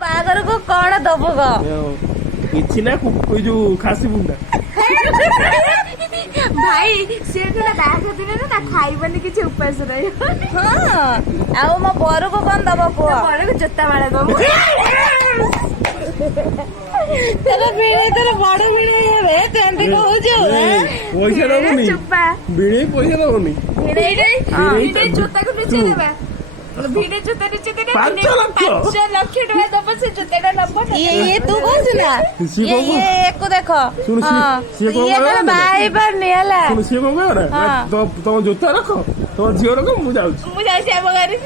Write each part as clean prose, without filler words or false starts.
ବାହାଘର କୁ କଣ ଦବୁ କ? କିଛି ନା ଯୋଉ ଖାସି ବୁଣ୍ଡା ଭାଇ ସିଏ କହିଲା ବାହାଘର ଦିନରେ ନା ଖାଇବନି କିଛି ଉପାସ ରହିବ। ହଁ ଆଉ ମୋ ବରକୁ କଣ ଦବ କୁହ? ବରକୁ ଜୋତା ମାଳ ଦବୁ। ତୋର ଭିଣେଇ ତୋର ବଡ ଭିଣେଇ ହେବେ କେମିତି କହୁଛୁ? ପଇସା ଦବନି ଚୁପା ଭିଣେଇ ପଇସା ଦବନି ଭିଡେ ଜୋତାକୁ ଲୁଚେଇ ଦେବା। ଭିଡେ ଜୋତା ଲୁଚେଇ ଦେବା। 5 ଲକ୍ଷ 5 ଲକ୍ଷ ଟଙ୍କା ଦବ ସେ ଜୋତାଟା ନବ। ଇଏ ତୁ କହୁଛୁ ନା? ସିଏ କଣ ଇଏ ୟାକୁ ଦେଖ ଶୁଣୁ, ସିଏ କଣ ଇଏ କହିବ କଣ ନା? ବାହା ହେଇପାରୁନି ହେଲା। ଶୁଣୁ ସିଏ କଣ କହିବ ନା ତମ ଜୋତା ରଖ ତମ ଝିଅ ରଖ ମୁଁ ଯାଉଛି ମୁଁ ଯାଉଛି ଆମ ଘରେ।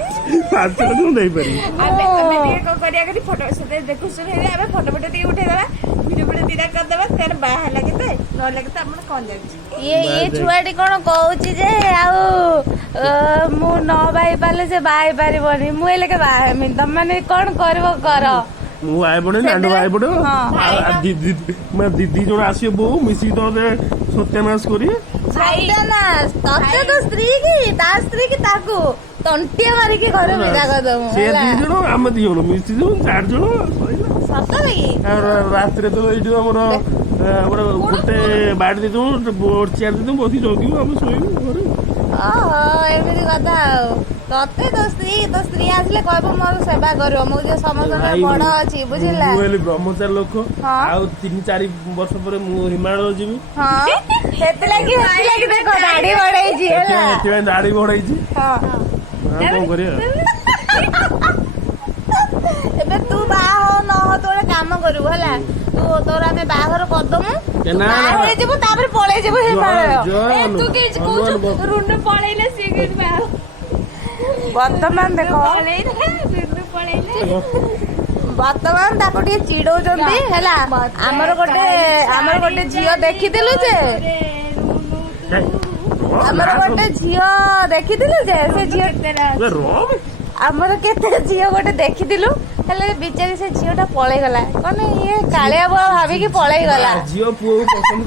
5 ଲକ୍ଷ ମୁଁ ଦେଇପାରିବି। ଆମେ ଟିକେ କଣ କରିବା କରି ଫଟୋ ସେତେ ଦେଖୁ ଶୁଣୁ ଆମେ ଫଟୋ ଟିକେ ଉଠେଇଦବା ଭିଡିଓ ଦିଟା କରିଦବା ତାର ବାହା ହେଲା କେତେ ନହେଲା କେତେ ଆମର କଣ ଯାଉଛି। ଇଏ ଛୁଆଟି କଣ କହୁଛି ଯେ ଆଉ ମୁଁ ନ ବାହା ପାରିଲେ ସେ ବାହା ହେଇପାରିବନି। ମୁଁ ଏଇଲେ ବାହା ହେମି। ତମ ମାନେ କଣ କରିବ କର। ମୁଁ ଆଇ ପଡେ ନାଣ୍ଡୁ ଆଇ ପଡେ ଦିଦି ଜଣ ଆସିବେ ବୋଉ ମିଶିକି ତ ସତ୍ୟାନାଶ କରିବେ। ସତ୍ୟନାଶ ତତେ ତ ସ୍ତ୍ରୀ କି ତା ସ୍ତ୍ରୀ କି ତାକୁ ତଣ୍ଟିଆ ମାରିକି ଘରେ ବିଦା କରିଦବୁ ସେ 2 ଜଣ ଆମେ 2 ଜଣ ମିଶିଯିବୁ 4 ଜଣ ସରିଲା। ସତରେ କି? ରାତିରେ ତ ଏଇଠି ଆମର ଗୋଟେ ବାଡି ଦେଇଦେବୁ ଚେୟାର ଦେଇଦେବୁ ବସି ଜଗିବୁ ଆମେ ଶୋଇବୁ ଘରେ। ଓହୋ ଏମିତି କଥା ଆଉ। ତତେ ତୋ ସ୍ତ୍ରୀ ଆସିଲେ କହିବ ମୋର ସେବା କରିବ। ମୁଁ ଯେ ସମସ୍ତଙ୍କ ବଡ ଅଛି ବୁଝିଲା। ମୁଁ ହେଲି ବ୍ରହ୍ମଚାରୀ ଲୋକ ହଁ। ଆଉ 3-4 ବର୍ଷ ପରେ ମୁଁ ହିମାଳୟ ଯିବି। ହଁ ସେଥିଲାଗି ଦେଖ ଦାଢି ବଢେଇଛି ହେଲା। ସେଥିପାଇଁ ଦାଢି ବଢେଇଛି। ହଁ କଣ କରିବା ଏବେ ତୁ ବାହା ହଉ ନ ହଉ ତୁ ଗୋଟେ କାମ କରିବୁ ହେଲା। ତୁ ତୋର ଆମେ ବାହାଘର କରିଦମୁ ବାହା ହେଇଯିବୁ ତାପରେ ପଳେଇ ଯିବୁ ହିମାଳୟ। ତୁ କିଛି କହୁଛୁ ରୁନୁ ପଳେଇଲେ ସିଏ କେମିତି ବାହା ବର୍ତ୍ତମାନ ଦେଖ ରୁନୁ ପଳେଇଲେ ବର୍ତ୍ତମାନ ତାକୁ ଟିକେ ଚିଡଉଛନ୍ତି ହେଲା। ଆମର ଗୋଟେ ଝିଅ ଦେଖିଥିଲୁ ଯେ ସେ ଝିଅ ଆମର କେତେ ଝିଅ ଗୋଟେ ଦେଖିଥିଲୁ ହେଲେ ବିଚାରି ସେ ଝିଅ ଟା ପଳେଇଗଲା। କଣ ଇଏ କାଳିଆ ବୁଆ ଭାବିକି ପଳେଇଗଲା। ଝିଅ ପୁଅ ପସନ୍ଦ